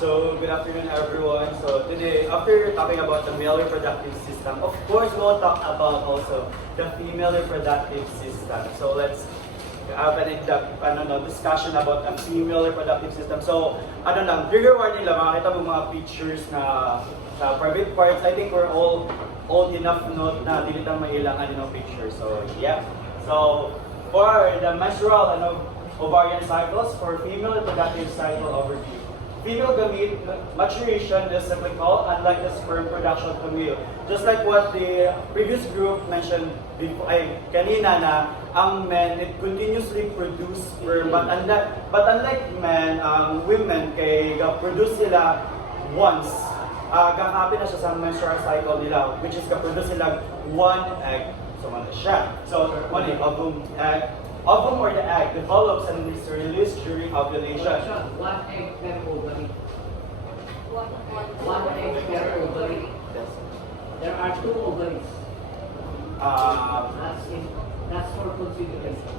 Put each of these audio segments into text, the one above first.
So, good afternoon everyone. So today, after talking about the male reproductive system, of course we'll talk about also the female reproductive system. So let's have an in-depth discussion about the female reproductive system. So, trigger warning lang, makakita mo mga pictures na sa private parts. I think we're all old enough na dili tang mailangan ng picture. So, yeah. So, for the menstrual ovarian cycles, for female reproductive cycle overview. Female gamete maturation is cyclical, unlike the sperm production of the male. Just like what the previous group mentioned before, kanina na ang men, it continuously produce sperm, but unlike men, women, kay produce sila once, kakapi na siya sa menstrual cycle nila, which is ka-produce sila one egg. So, ano siya? So, one egg, ovum or the egg develops and is released during ovulation. One egg per ovary. One egg per ovary. Yes. There are two ovaries. That's for consideration.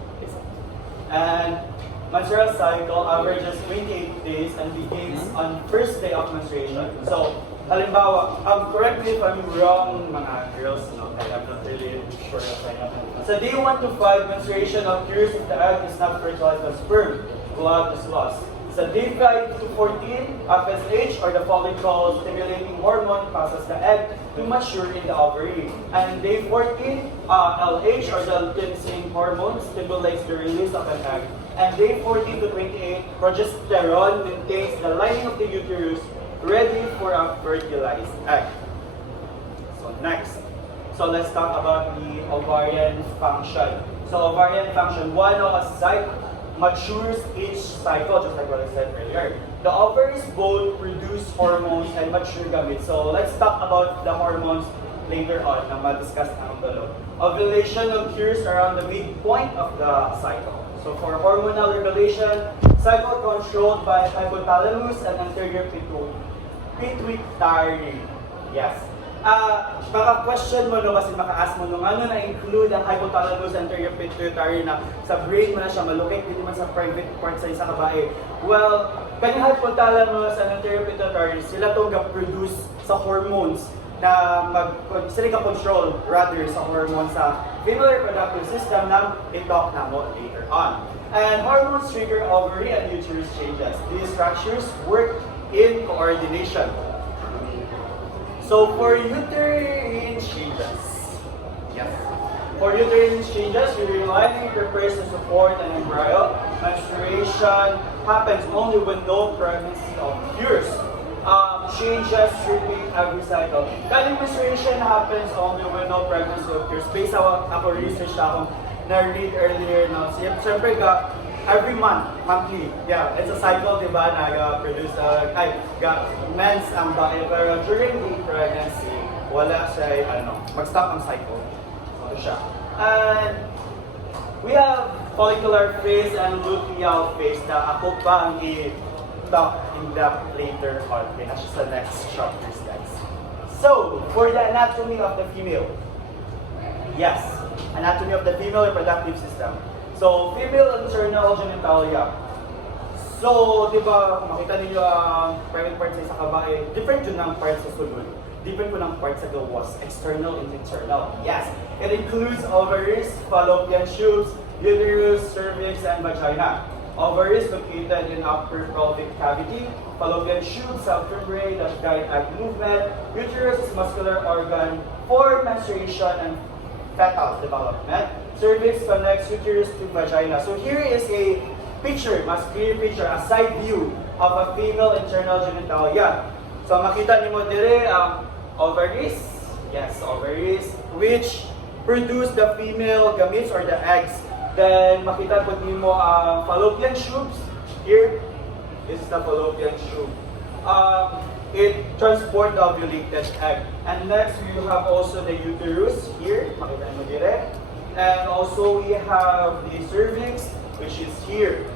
And menstrual cycle averages 28 days and begins on first day of menstruation. So, halimbawa, correct me if I'm wrong, mga girls, I'm not really sure if I know. So day 1 to 5, menstruation occurs if the egg is not fertilized by sperm. Blood is lost. So day 5 to 14, FSH or the follicle stimulating hormone causes the egg to mature in the ovary. And day 14, LH or the luteinizing hormone stimulates the release of an egg. And day 14 to 28, progesterone maintains the lining of the uterus ready for a fertilized egg. So next. So let's talk about the ovarian function. So ovarian function, one oocyte matures each cycle, just like what I said earlier. The ovaries both produce hormones and mature gametes. So let's talk about the hormones later on na ma-discuss natin dalo. Ovulation occurs around the midpoint of the cycle. So for hormonal regulation, cycle controlled by hypothalamus and anterior pituitary. Yes. Baka question mo kasi maka-ask mo ano na-include ang hypothalamus and anterior pituitary na sa brain mo na siya malocate, hindi man sa private part sa isa kabae. Well, kanyang hypothalamus and anterior pituitary, sila itong produce sa hormones na sila ka-control rather sa hormones sa female reproductive system na i-talk na mo later on. And hormones trigger ovary and uterus changes. These structures work in coordination. So for uterine changes, yes. For uterine changes, uterine prepares to support an embryo. Menstruation happens only when no pregnancy occurs. Changes repeat every cycle. Kaling menstruation happens only when no pregnancy occurs. Based on ako research akong na-read earlier na siyempre every monthly. Yeah, it's a cycle, di ba, na produce, mens ang bae, pero during the pregnancy, wala siya, mag-stop ang cycle. Ito siya. And we have follicular phase and luteal phase na ako pa ang i-talk in depth later on. Okay, na siya sa next chapters, guys. So, for the anatomy of the female. Yes, anatomy of the female reproductive system. So, female internal genitalia. So, di ba, makita ninyo ang private part sa isa kabae, different yun ng part sa sulod. Different po ng part sa gawas, external and internal. Yes, it includes ovaries, fallopian tubes, uterus, cervix, and vagina. Ovaries located in upper pelvic cavity, fallopian tubes, subvertebrae that guide egg movement, uterus is muscular organ for menstruation and fetal development. Cervix connects uterus to vagina. So here is a picture, mas clear picture, a side view of a female internal genitalia. So makita niyo mo dire ang ovaries, yes, ovaries, which produce the female gametes or the eggs. Then makita po niyo mo ang fallopian tubes. Here, this is the fallopian tube. It transports the ovulated egg. And next, we have also the uterus here, makita niyo dire. And also we have the cervix, which is here.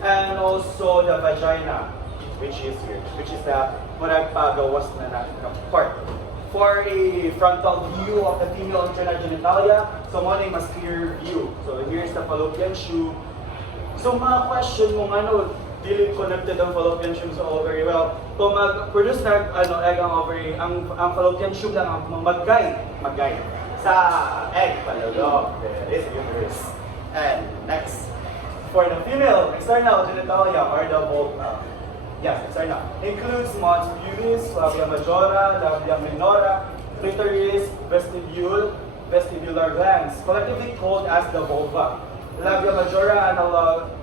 And also the vagina, which is here, which is the pagawas na part. For a frontal view of the female internal genitalia, so mo mas clear view. So here's the fallopian tube, So mga question mo ano, dili connected ang fallopian tube sa ovary. Well, kung mag-produce na egg ang ovary, ang fallopian tube lang ang magay sa egg palalo. There is uterus. And next, for the female, external genitalia or the vulva. Yes, external. Includes mons pubis, labia majora, labia minora, clitoris, vestibule, vestibular glands, collectively called as the vulva. Labia majora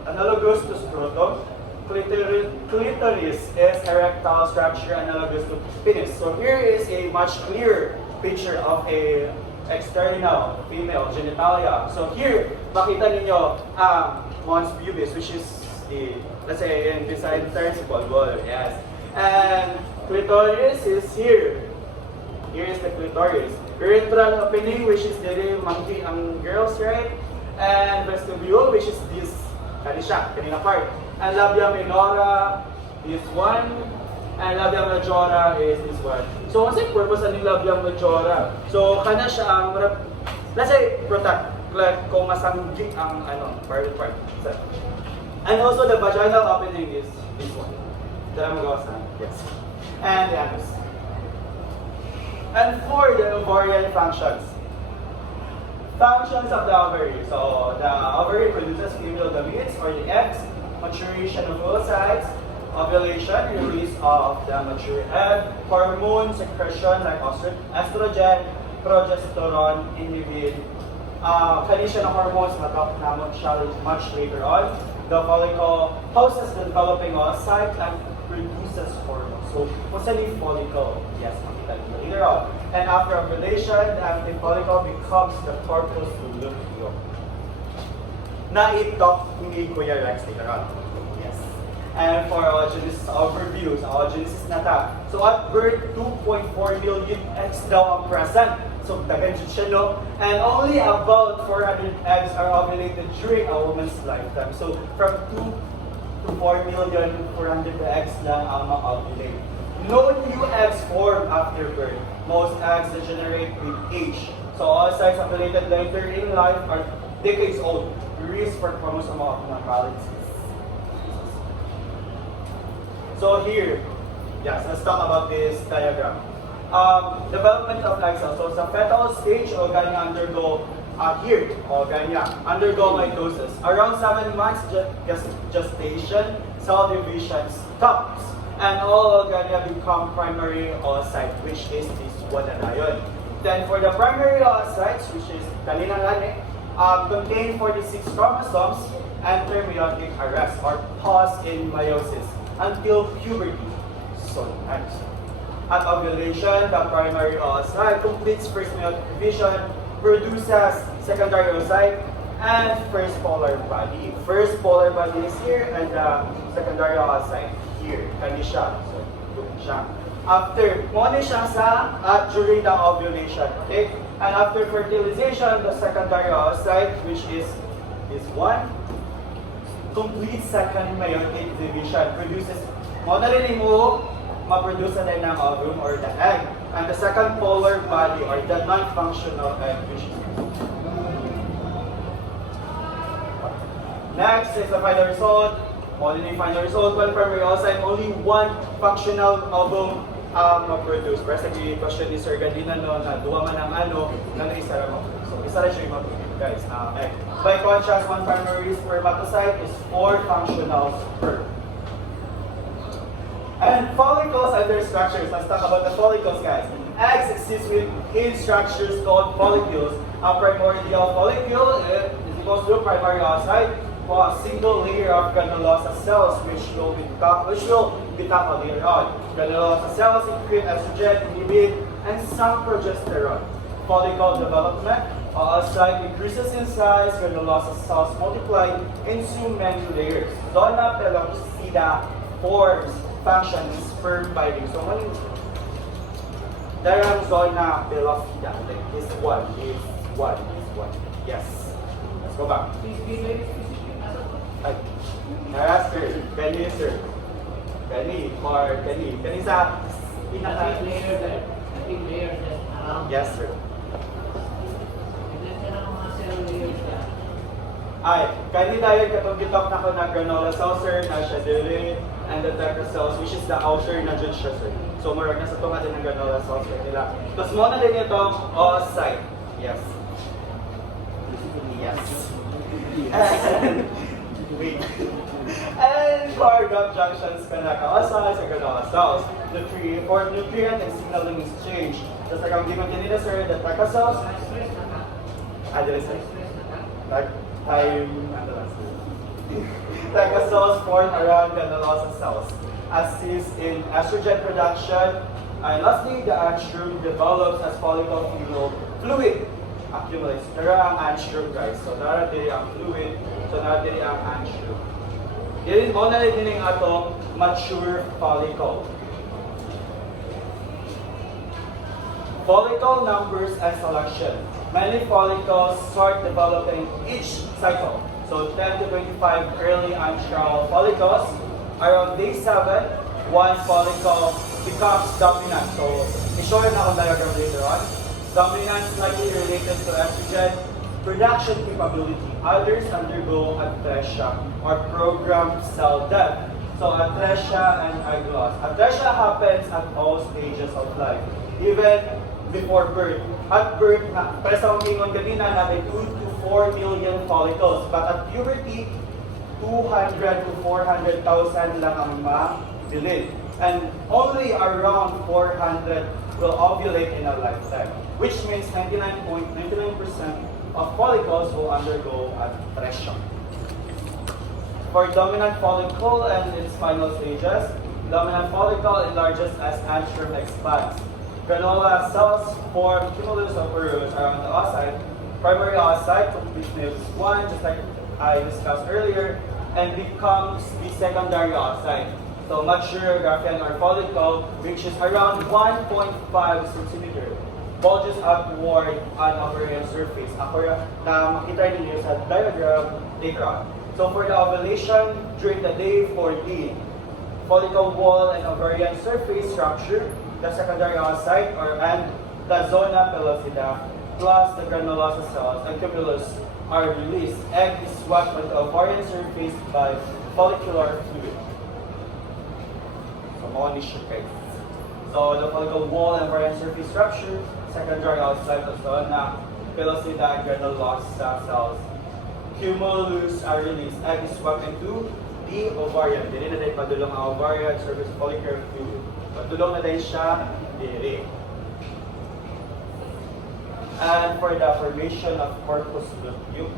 analogous to scrotum. Clitoris is erectile structure analogous to penis. So here is a much clearer picture of a external female genitalia. So here, makita ninyo ang mons pubis, which is the, let's say in design terms, vulva, yes. And clitoris is here. Here is the clitoris. Urethral opening, which is the monkey ang girls, right? And vestibule, which is this, kanina part. And labia minora, this one. And labia majora is this one. So, what's the purpose of the labia majora? So, kana siya ang, let's say, protect. Like, kung masanggi ang, part. So, and also, the vaginal opening is this one. Diyan mo yes. And the anus. And for the ovarian functions. Functions of the ovary. So, the ovary produces female gametes or the eggs, maturation of oocytes, ovulation, release of the mature egg, hormone secretion like estrogen, progesterone, inhibit. Condition of hormones na-talk naman siya much later on. The follicle houses the developing oocyte and produces hormones. So, what's a follicle? Yes, makita nyo later on. And after ovulation, the follicle becomes the corpus luteum. Na-talk ni Kuya Rex later on. Yes. And for oogenesis overview, sa oogenesis na ta. So at birth, 2.4 million eggs daw ang present. So dagan jud siya, no? And only about 400 eggs are ovulated during a woman's lifetime. So from 2 to 4 million, 400 eggs lang ang ma-ovulate. No new eggs form after birth. Most eggs degenerate with age. So all sites ovulated later in life are decades old. Risk for chromosomal abnormalities. So here, yes, let's talk about this diagram. Development of egg cells. So sa fetal stage, o ganyan undergo undergo mitosis. Around 7 months gestation, cell division stops. And all ganyan become primary oocyte, which is this one na yun. Then for the primary oocytes, which is kanina contain 46 chromosomes, enter meiotic arrest or pause in meiosis until puberty. So nice. At ovulation, the primary oocyte completes first meiotic division, produces secondary oocyte, and first polar body. First polar body is here, and the secondary oocyte here. Kani siya. So, siya. After, muna siya during the ovulation. Okay? And after fertilization, the secondary oocyte, which is this one, complete second meiotic division. Produces, muna rin mo, ma-produce na ng ovum or the egg. And the second polar body or the non-functional egg, which is next is the final result. Only final result, one primary oocyte, only one functional ovum ma-produce. Pero sa question ni Sir Gadina, na duwa man ang isa ra ma-produce. So, isa ra siya yung ma-produce, guys. Egg. By contrast, one primary spermatocyte is 4 functional sperm. And follicles and their structures. Let's talk about the follicles, guys. Eggs exist within structures called follicles. A primordial follicle is equals to primary oocyte, a single layer of granulosa cells which will become later on. Granulosa cells secrete estrogen, inhibit, and some progesterone. Follicle development. Oocyte increases in size, granulosa cells multiply into many layers. Zona pellucida forms function in sperm binding. So when there are zona pellucida, like this one. Yes. Let's go back. Please be very specific. Sir. Kani, sir. Kani sa pinaka layer that around. Yes, sir. Tignan ka ng mga cell layers na. Ay, kanidayon katong gitok na ko na granola cells, sir, na siya dili, and the tetra cells, which is the outer na dyan siya, sir. So, marag na sa tunga din ng granola cells nila. Tapos muna din itong oocyte. Yes. Yes. And, wait. And for gum junctions ka na ka-oocytes sa granola cells. For nutrient and signaling exchange. Tapos ang given kanina, sir, the tetra cells. Sir. Time, tetra cells form around granulosa cells, assist in estrogen production, and lastly, the anstrom develops as follicle fluid accumulates. Pero ang anstrom, guys, so naradiri ang fluid, so naradiri ang anstrom. Yan mo na din yung atong mature follicle. Follicle numbers and selection. Many follicles start developing each cycle. So 10 to 25 early antral follicles. Around day 7, one follicle becomes dominant. So, i-show na akong diagram later on. Dominant is likely related to estrogen production capability. Others undergo atresia or programmed cell death. So, atresia and egg loss. Atresia happens at all stages of life, even before birth. At birth, presa kong ingon kanina, natin 2 to 4 million follicles. But at puberty, 200 to 400,000 lang ang mabilin. And only around 400 will ovulate in a lifetime. Which means 99.99% of follicles will undergo atresia. For dominant follicle and its final stages, dominant follicle enlarges as anstrom expands. Granola cells form cumulus of rows around the oocyte. Primary oocyte completes 1, just like I discussed earlier, and becomes the secondary oocyte. So mature Graafian or follicle reaches around 1.5 cm, bulges upward on ovarian surface. Ako na makita niyo sa diagram later on. So for the ovulation during the day 14, follicle wall and ovarian surface structure, the secondary oocyte and the zona pellucida, plus the granulosa cells and cumulus are released. Egg is swept on the ovarian surface by follicular fluid. So, so the follicle wall and ovarian surface structure, secondary oocyte of zona pellucida and granulosa cells. Cumulus are released. Egg is swept into the ovarian. Dili na tayo padulong ang ovarian surface follicular fluid. Padulong na tayo siya dili. And for the formation of corpus luteum,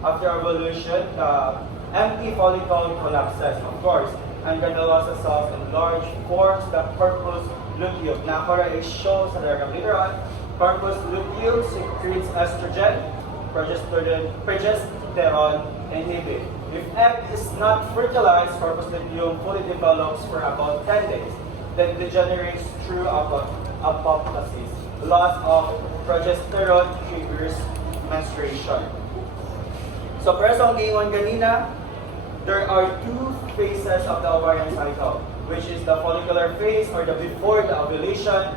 after ovulation, the empty follicle collapses, of course, and granulosa cells enlarge, forms the corpus luteum. Now, for a show sa diagram later on, corpus luteum secretes estrogen, progesterone, and inhibit. If egg is not fertilized, corpus luteum fully develops for about 10 days, then degenerates through apoptosis. Loss of progesterone triggers menstruation. So, para sa giingon kanina, there are two phases of the ovarian cycle, which is the follicular phase or the before the ovulation,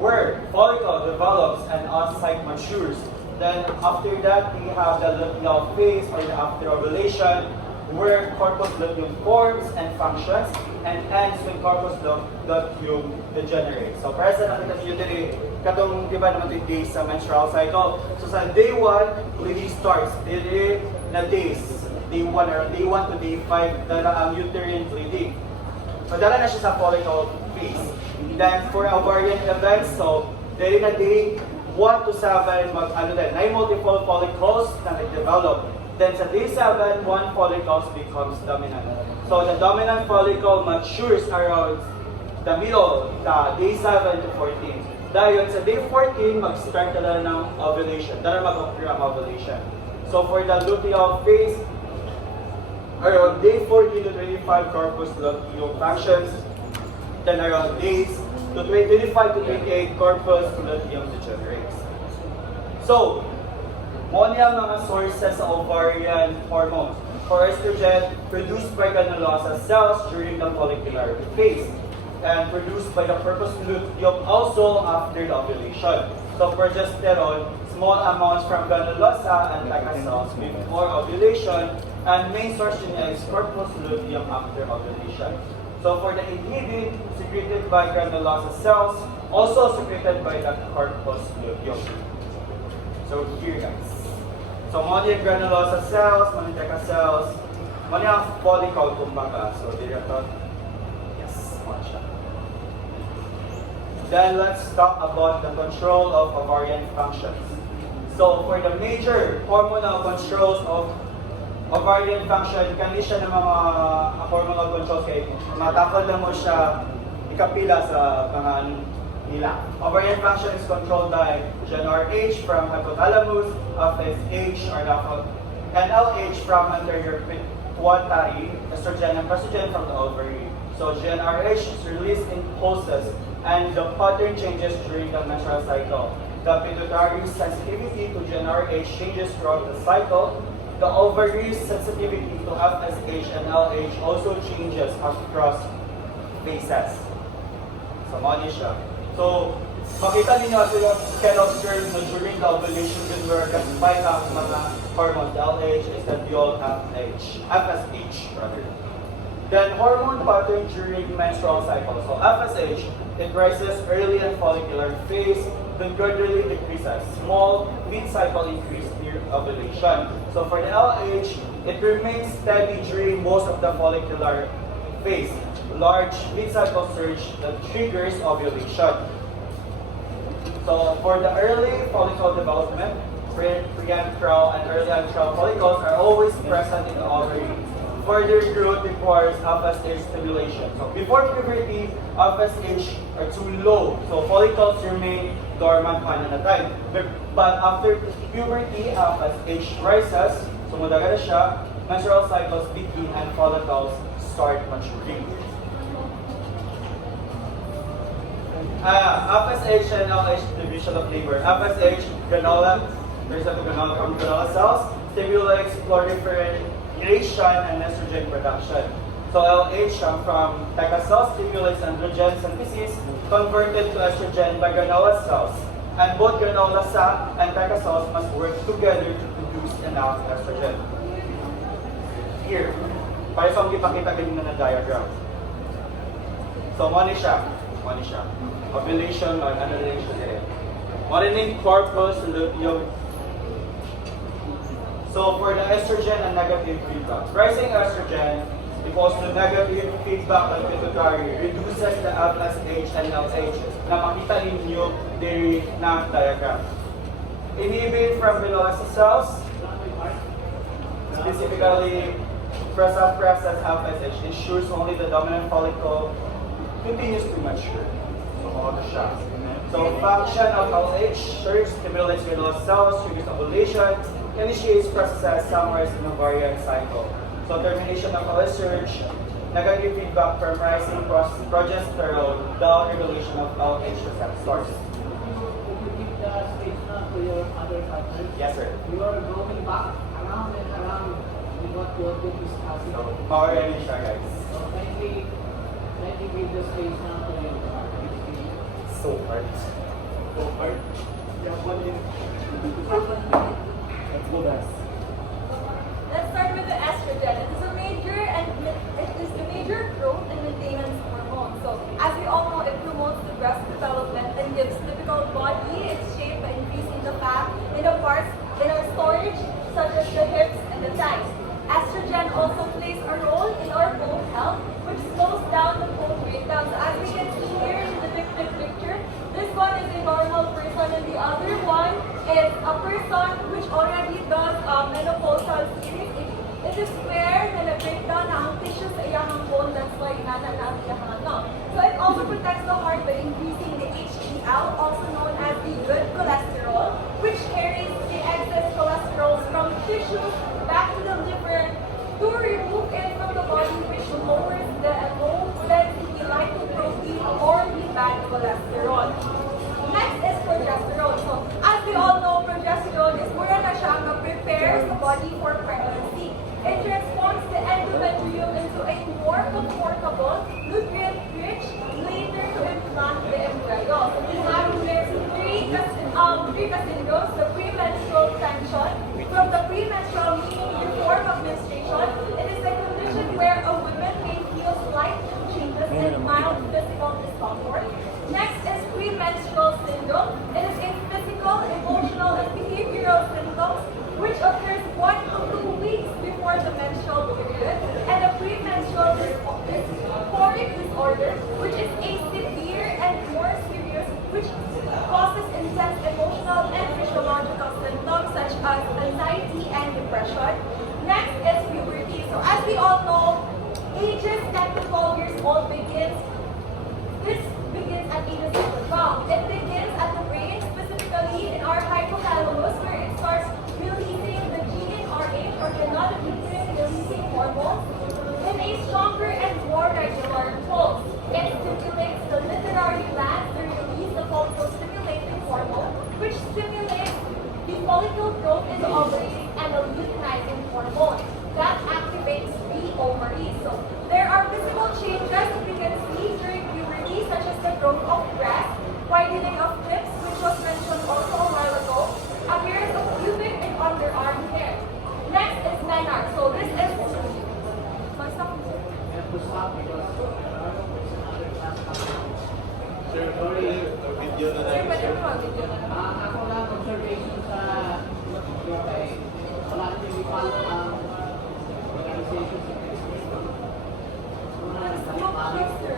where follicle develops and oocyte matures. Then after that, we have the luteal phase or the after ovulation, where corpus luteum forms and functions and ends when corpus luteum degenerates. So, para sa nakita nyo dito, katong di ba naman 2 days sa menstrual cycle. So, sa day 1, bleeding starts. Dito na days. Day 1 or day 1 to day 5, dala ang uterine bleeding. Madala na siya sa follicle phase. Then, for ovarian events, so, dito na day 1 to 7, may multiple follicles na nag-develop. Then sa day 7, one follicle becomes dominant. So the dominant follicle matures around the middle, day 7 to 14. Dahil sa day 14, mag-start na lang ng ovulation. Dahil mag-occur ang ovulation. So for the luteal phase, around day 14 to 25, corpus luteum functions. Then around days to 25 to 28, corpus luteum degenerates. So, mo niya mga sources sa ovarian hormones. For estrogen, produced by granulosa cells during the follicular phase, and produced by the corpus luteum also after the ovulation. So progesterone is small amounts from granulosa and theca cells before ovulation, and main source niya is corpus luteum after ovulation. So for the inhibin, secreted by granulosa cells, also secreted by the corpus luteum. So here guys. So mo yung granulosa cells, mo yung theca cells, mo yung follicle kumbaga. So dito, yes, mo siya. Then let's talk about the control of ovarian functions. So for the major hormonal controls of ovarian function, kani siya ng mga hormonal controls kay matakod lang mo siya ikapila sa mga nila. Ovarian function is controlled by GnRH from hypothalamus, FSH or and LH from anterior pituitary, estrogen and progesterone from the ovary. So GnRH is released in pulses and the pattern changes during the menstrual cycle. The pituitary sensitivity to GnRH changes throughout the cycle. The ovary's sensitivity to FSH and LH also changes across phases. So, mali siya. So, makita ninyo ito yung can observe na during the ovulation din where despite ang mga hormones, the LH, estradiol, FSH rather. Then, hormone pattern during menstrual cycle. So, FSH, it rises early in follicular phase, then gradually decreases. Small mid-cycle increase near ovulation. So for the LH, it remains steady during most of the follicular phase. Large mid-cycle surge that triggers ovulation. So for the early follicle development, preantral and early antral follicles are always present in the ovary. Further growth requires FSH stimulation. So before puberty, FSH are too low. So follicles remain dormant for a time. But after puberty, FSH rises. So mudaga na siya, menstrual cycles begin and follicles start maturing. FSH and LH division of labor. FSH, granola, there's a granola from granola cells, stimulates proliferation and estrogen production. So LH from theca cells stimulates androgen synthesis converted to estrogen by granola cells. And both granola cell and theca cells must work together to produce enough estrogen. Here, para sa mga ipakita ganyan na diagram. So, money siya. Ovulation or annulation area. Morning corpus luteum. So, for the estrogen and negative feedback. Rising estrogen equals to negative feedback on pituitary reduces the FSH and LH na makita ninyo diri na diagram. Inhibin from granulosa cells, specifically present FSH ensures only the dominant follicle continues to mature. So function of LH surge stimulates granulosa cells, triggers ovulation, initiates processes somewhere in the ovarian cycle. So termination of LH surge, negative feedback from rising progesterone, down regulation of LH receptors. If you keep the stage now to your other partner, Yes, sir. you are going back around and around with what you have been discussing. So power and siya, guys. So kindly give the space now to your partner. So hard. Yeah, what do you? Let's go guys. Let's start with the estrogen. It is the major growth and maintenance hormone. So, as we all know, it promotes the breast development and gives typical body its shape by increasing the fat in the parts in our storage, such as the hips and the thighs. Estrogen also plays a role in our bone health, which slows down the bone breakdown. So, as we can see here in the depicted picture, this one is a normal person and the other one is a person which already does menopausal series. It is where na breakdown ang tissues sa iyang bone, that's why inananap iyang no. So it also protects the heart by increasing the HDL, also known as the good cholesterol, which carries the excess cholesterol from tissues back to the liver to remove it from the body, which lowers the low density lipoprotein or the bad cholesterol. Next is progesterone. So, as we all know, progesterone is mura na siya na prepares the body for pregnancy. It transforms the endometrium into a more comfortable, nutrient-rich later to implant the embryo. So, we have here three casyndromes, the depression. Next is puberty. So as we all know, ages 10 to 12 years old this begins at ages of the wrong. It begins at the brain, specifically in our hypothalamus, where it starts releasing the GnRH or releasing hormones in a stronger and more regular pulse. It stimulates the literary glands to release the follicle-stimulating hormone, which stimulates the follicle growth in the ovaries and the luteinizing hormone that activates the ovaries. So there are visible changes that we can see during puberty, such as the growth of breasts, widening of lips, which was mentioned also a while ago, appearance of pubic and underarm hair. Next is menarche. So this is We have to stop because it's another class coming. Sir, sorry, video na Sir, namin, pwede sir. mo mag-video na lang. Ako lang observation sa okay. Wala nang i-follow ang organization sa Facebook. Smoke break, sir.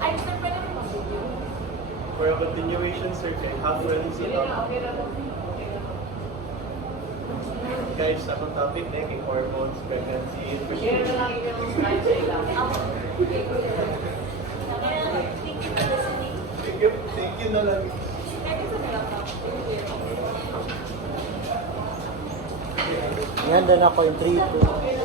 Ay, sir, pwede mo mag-video. For a continuation, sir, kay half-running sa Sige na, top. okay na to. Okay na to. Guys, akong topic na kay hormones, pregnancy, and Share na lang yung slide sa ilang. Okay, good. Thank you for listening. Thank you na lang. Thank you sa nilakaw. Thank you. Yan, doon ako yung 3-2.